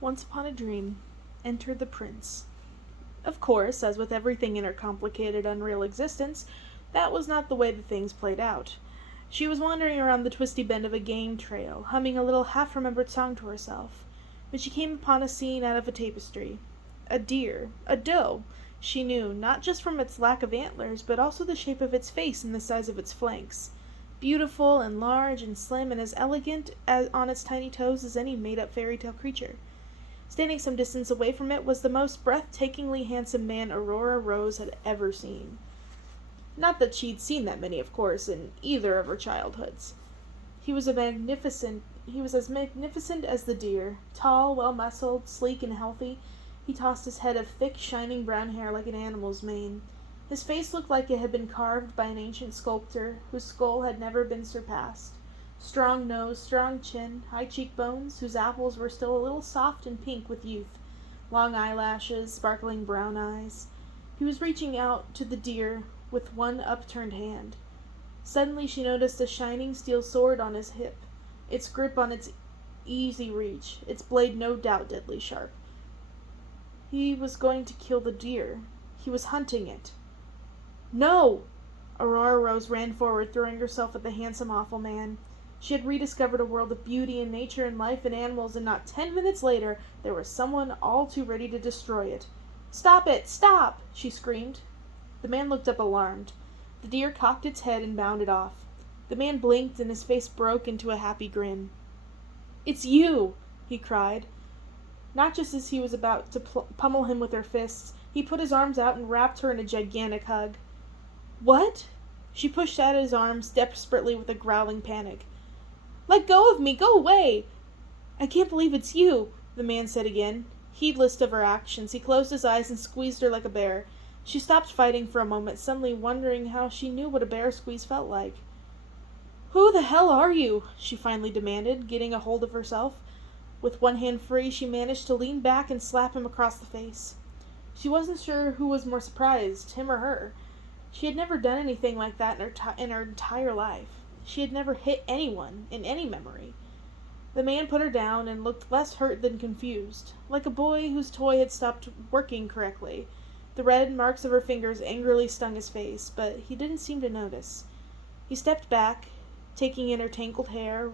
Once upon a dream, enter the prince. Of course, as with everything in her complicated, unreal existence, that was not the way the things played out. She was wandering around the twisty bend of a game trail, humming a little half-remembered song to herself, when she came upon a scene out of a tapestry. A deer, a doe, she knew, not just from its lack of antlers, but also the shape of its face and the size of its flanks. Beautiful and large and slim and as elegant on its tiny toes as any made-up fairy-tale creature. Standing some distance away from it was the most breathtakingly handsome man Aurora Rose had ever seen. Not that she'd seen that many, of course, in either of her childhoods. He was as magnificent as the deer, tall, well-muscled, sleek and healthy. He tossed his head of thick, shining brown hair like an animal's mane. His face looked like it had been carved by an ancient sculptor whose skull had never been surpassed. Strong nose, strong chin, high cheekbones, whose apples were still a little soft and pink with youth, long eyelashes, sparkling brown eyes. He was reaching out to the deer with one upturned hand. Suddenly she noticed a shining steel sword on his hip, its grip on its easy reach, its blade no doubt deadly sharp. He was going to kill the deer. He was hunting it. No! Aurora Rose ran forward, throwing herself at the handsome, awful man. She had rediscovered a world of beauty and nature and life and animals, and not 10 minutes later there was someone all too ready to destroy it. "Stop it! Stop!" she screamed. The man looked up alarmed. The deer cocked its head and bounded off. The man blinked, and his face broke into a happy grin. "It's you!" he cried. Not just as he was about to pummel him with her fists, he put his arms out and wrapped her in a gigantic hug. "What?" She pushed out his arms desperately with a growling panic. "Let go of me! Go away!" "I can't believe it's you," the man said again. Heedless of her actions, he closed his eyes and squeezed her like a bear. She stopped fighting for a moment, suddenly wondering how she knew what a bear squeeze felt like. "Who the hell are you?" she finally demanded, getting a hold of herself. With one hand free, she managed to lean back and slap him across the face. She wasn't sure who was more surprised, him or her. She had never done anything like that in her entire life. She had never hit anyone, in any memory. The man put her down and looked less hurt than confused, like a boy whose toy had stopped working correctly. The red marks of her fingers angrily stung his face, but he didn't seem to notice. He stepped back, taking in her tangled hair,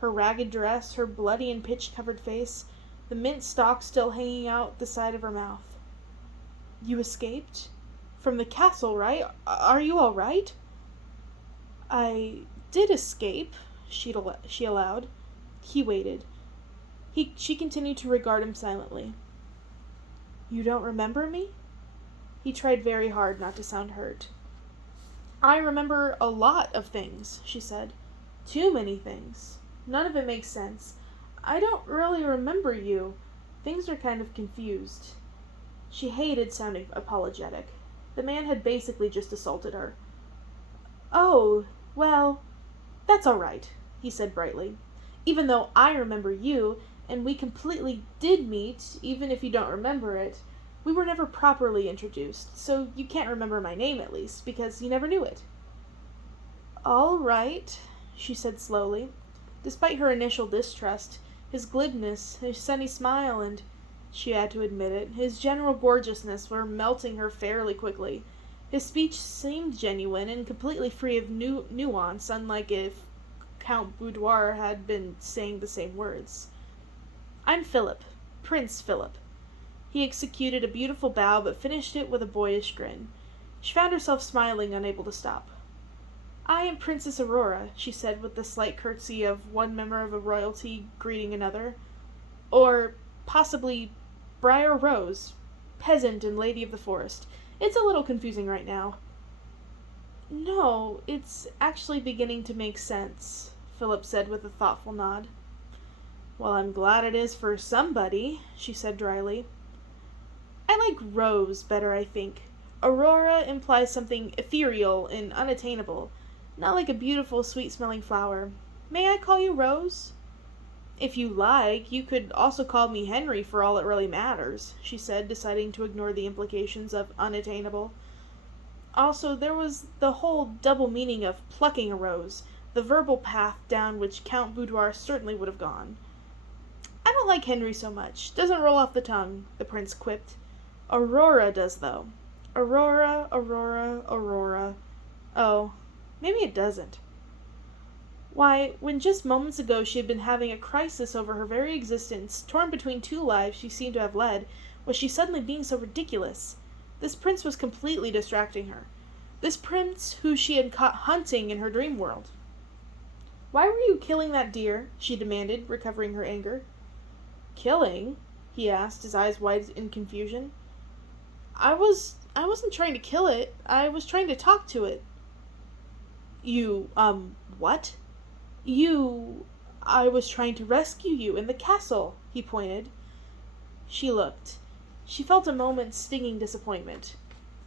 her ragged dress, her bloody and pitch-covered face, the mint stalk still hanging out the side of her mouth. "You escaped? From the castle, right? Are you all right?" "I did escape," she allowed. He waited. She continued to regard him silently. "You don't remember me?" He tried very hard not to sound hurt. "I remember a lot of things," she said. "Too many things. None of it makes sense. I don't really remember you. Things are kind of confused." She hated sounding apologetic. The man had basically just assaulted her. "Oh, well, that's all right," he said brightly. "Even though I remember you, and we completely did meet, even if you don't remember it, we were never properly introduced, so you can't remember my name at least, because you never knew it." "All right," she said slowly. Despite her initial distrust, his glibness, his sunny smile, and, she had to admit it, his general gorgeousness were melting her fairly quickly. His speech seemed genuine and completely free of nuance, unlike if Count Boudoir had been saying the same words. "I'm Philip. Prince Philip." He executed a beautiful bow, but finished it with a boyish grin. She found herself smiling, unable to stop. "I am Princess Aurora," she said with the slight curtsy of one member of a royalty greeting another. "Or, possibly, Briar Rose, peasant and lady of the forest. It's a little confusing right now." "No, it's actually beginning to make sense," Philip said with a thoughtful nod. "Well, I'm glad it is for somebody," she said dryly. "I like Rose better, I think. Aurora implies something ethereal and unattainable, not like a beautiful, sweet-smelling flower. May I call you Rose?" "If you like, you could also call me Henry for all it really matters," she said, deciding to ignore the implications of unattainable. Also, there was the whole double meaning of plucking a rose, the verbal path down which Count Boudoir certainly would have gone. "I don't like Henry so much. Doesn't roll off the tongue, the prince quipped. Aurora does, though. Aurora, Aurora, Aurora. Oh, maybe it doesn't. Why, when just moments ago she had been having a crisis over her very existence, torn between two lives she seemed to have led, was she suddenly being so ridiculous? This prince was completely distracting her. This prince who she had caught hunting in her dream world. "Why were you killing that deer?" she demanded, recovering her anger. "Killing?" he asked, his eyes wide in confusion. I wasn't trying to kill it. I was trying to talk to it." "You, what?" I was trying to rescue you in the castle," he pointed. She looked. She felt a moment's stinging disappointment.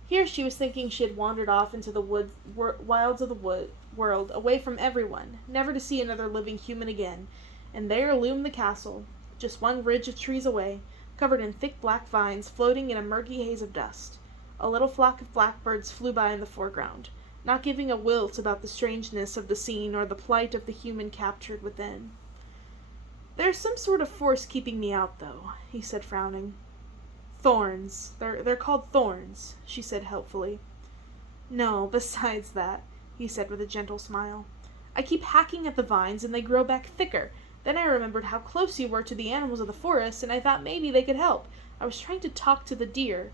Here she was thinking she had wandered off into the wilds of the world, away from everyone, never to see another living human again, and there loomed the castle, just one ridge of trees away, covered in thick black vines, floating in a murky haze of dust. A little flock of blackbirds flew by in the foreground, not giving a whit about the strangeness of the scene or the plight of the human captured within. "There's some sort of force keeping me out, though," he said, frowning. "Thorns. They're called thorns," she said helpfully. "No, besides that," he said with a gentle smile. "I keep hacking at the vines and they grow back thicker. Then I remembered how close you were to the animals of the forest, and I thought maybe they could help. I was trying to talk to the deer."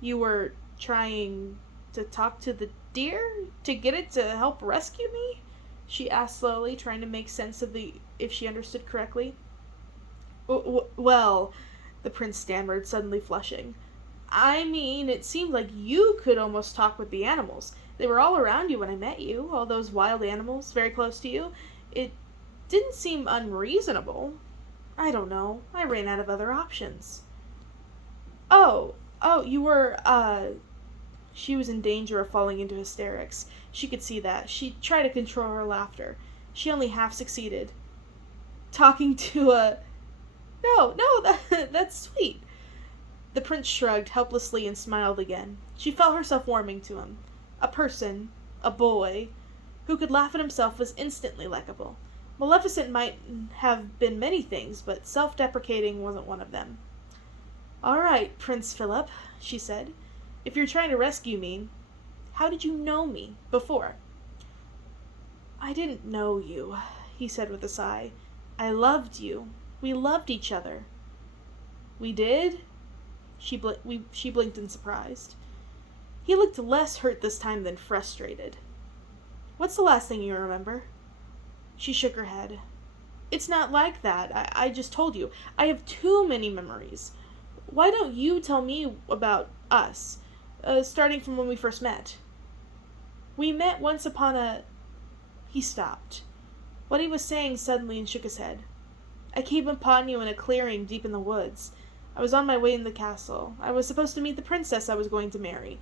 "You were trying to talk to the deer? To get it to help rescue me?" she asked slowly, trying to make sense of if she understood correctly. Well, the prince stammered, suddenly flushing. "I mean, it seemed like you could almost talk with the animals. They were all around you when I met you, all those wild animals, very close to you. It didn't seem unreasonable. I don't know. I ran out of other options." Oh, you were, She was in danger of falling into hysterics. She could see that. She tried to control her laughter. She only half succeeded. "Talking to a... No, that's sweet." The prince shrugged helplessly and smiled again. She felt herself warming to him. A person, a boy, who could laugh at himself was instantly likable. Maleficent might have been many things, but self-deprecating wasn't one of them. "All right, Prince Philip," she said. "If you're trying to rescue me, how did you know me before?" "I didn't know you," he said with a sigh. "I loved you. We loved each other." "We did?" She blinked in surprise. He looked less hurt this time than frustrated. "What's the last thing you remember?" She shook her head. "It's not like that. I just told you. I have too many memories. Why don't you tell me about us, starting from when we first met?" "We met once upon a..." He stopped. What he was saying suddenly and shook his head. "I came upon you in a clearing deep in the woods. I was on my way in the castle. I was supposed to meet the princess I was going to marry.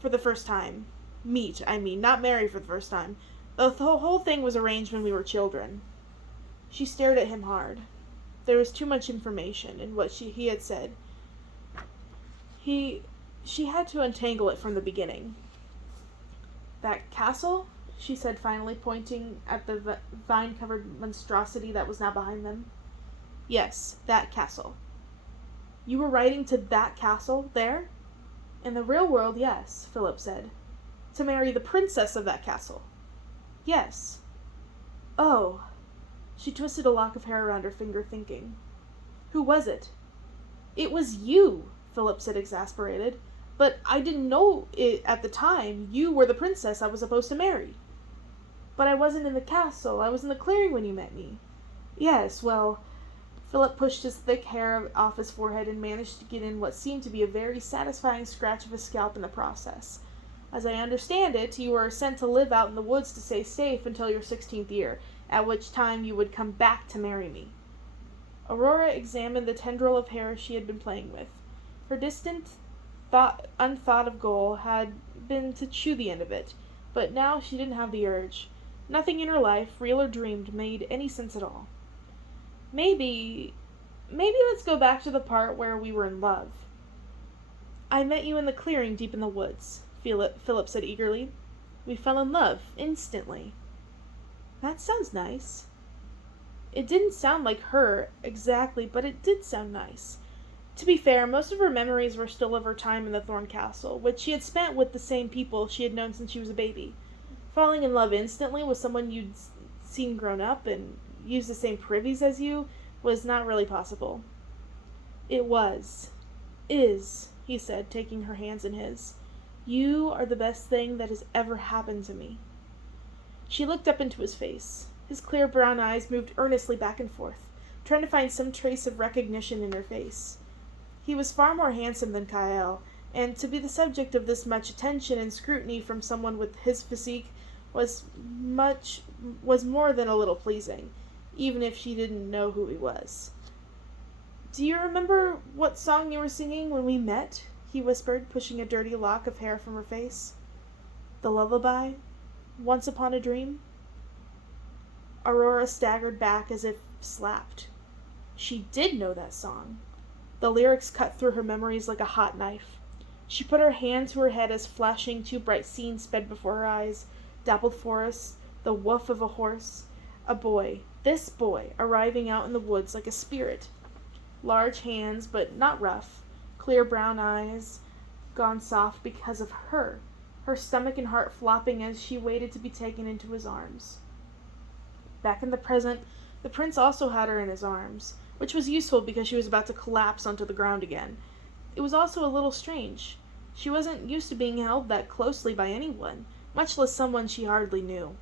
For the first time. Meet, I mean, not marry for the first time. The whole thing was arranged when we were children." She stared at him hard. There was too much information in what he had said. She had to untangle it from the beginning. "That castle?" she said finally, pointing at the vine-covered monstrosity that was now behind them. "Yes, that castle." "You were riding to that castle, there?" "In the real world, yes," Philip said. "To marry the princess of that castle?" "Yes." "Oh." She twisted a lock of hair around her finger, thinking. "Who was it?" "It was you," Philip said, exasperated. "But I didn't know it at the time. You were the princess I was supposed to marry." "But I wasn't in the castle. I was in the clearing when you met me." "Yes, well..." Philip pushed his thick hair off his forehead and managed to get in what seemed to be a very satisfying scratch of his scalp in the process. "As I understand it, you were sent to live out in the woods to stay safe until your 16th year, at which time you would come back to marry me." Aurora examined the tendril of hair she had been playing with. Her distant, unthought of goal had been to chew the end of it, but now she didn't have the urge. Nothing in her life, real or dreamed, made any sense at all. Maybe let's go back to the part where we were in love." "I met you in the clearing deep in the woods," Philip said eagerly. "We fell in love, instantly." "That sounds nice." It didn't sound like her, exactly, but it did sound nice. To be fair, most of her memories were still of her time in the Thorn Castle, which she had spent with the same people she had known since she was a baby. Falling in love instantly with someone you'd seen grown up and use the same privies as you was not really possible. It was. Is, he said, taking her hands in his. You are the best thing that has ever happened to me. She looked up into his face. His clear brown eyes moved earnestly back and forth, trying to find some trace of recognition in her face. He was far more handsome than Kael, and to be the subject of this much attention and scrutiny from someone with his physique was more than a little pleasing, even if she didn't know who he was. Do you remember what song you were singing when we met? He whispered, pushing a dirty lock of hair from her face. The lullaby? Once upon a dream? Aurora staggered back as if slapped. She did know that song. The lyrics cut through her memories like a hot knife. She put her hand to her head as flashing two bright scenes sped before her eyes. Dappled forests, the woof of a horse, a boy, this boy, arriving out in the woods like a spirit. Large hands, but not rough, clear brown eyes, gone soft because of her stomach and heart flopping as she waited to be taken into his arms. Back in the present, the prince also had her in his arms, which was useful because she was about to collapse onto the ground again. It was also a little strange. She wasn't used to being held that closely by anyone, much less someone she hardly knew.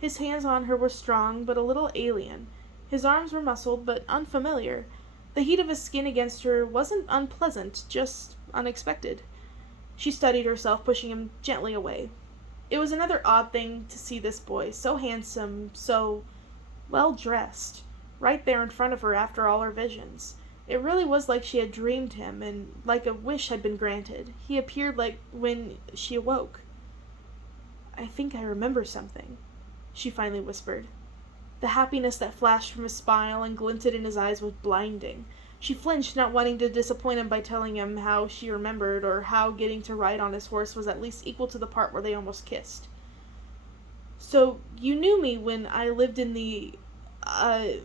His hands on her were strong, but a little alien. His arms were muscled, but unfamiliar. The heat of his skin against her wasn't unpleasant, just unexpected. She steadied herself, pushing him gently away. It was another odd thing to see this boy, so handsome, so well-dressed, right there in front of her after all her visions. It really was like she had dreamed him, and like a wish had been granted. He appeared like when she awoke. I think I remember something, she finally whispered. The happiness that flashed from his smile and glinted in his eyes was blinding. She flinched, not wanting to disappoint him by telling him how she remembered, or how getting to ride on his horse was at least equal to the part where they almost kissed. So, you knew me when I lived in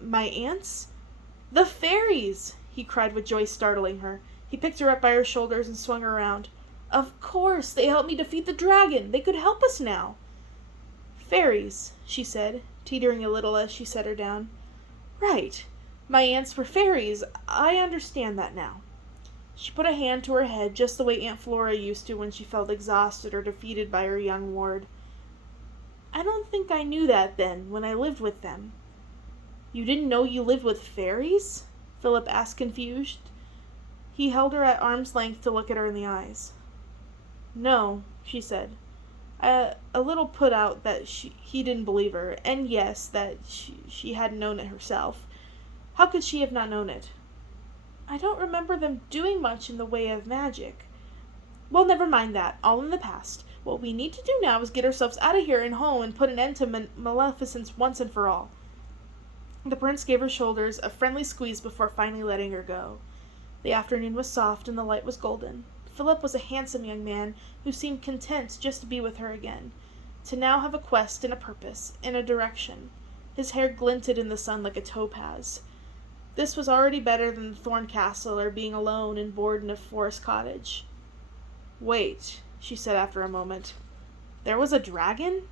my aunt's? The fairies! He cried with joy, startling her. He picked her up by her shoulders and swung her around. Of course! They helped me defeat the dragon! They could help us now! Fairies, she said, teetering a little as she set her down. Right. My aunts were fairies. I understand that now. She put a hand to her head just the way Aunt Flora used to when she felt exhausted or defeated by her young ward. I don't think I knew that then, when I lived with them. You didn't know you lived with fairies? Philip asked, confused. He held her at arm's length to look at her in the eyes. No, she said. A little put out that he didn't believe her, and yes, that she hadn't known it herself. How could she have not known it? I don't remember them doing much in the way of magic. Well, never mind that. All in the past. What we need to do now is get ourselves out of here and home and put an end to Maleficence once and for all. The prince gave her shoulders a friendly squeeze before finally letting her go. The afternoon was soft and the light was golden. Philip was a handsome young man who seemed content just to be with her again, to now have a quest and a purpose, and a direction. His hair glinted in the sun like a topaz. This was already better than the Thorn Castle or being alone and bored in a forest cottage. Wait, she said after a moment. There was a dragon?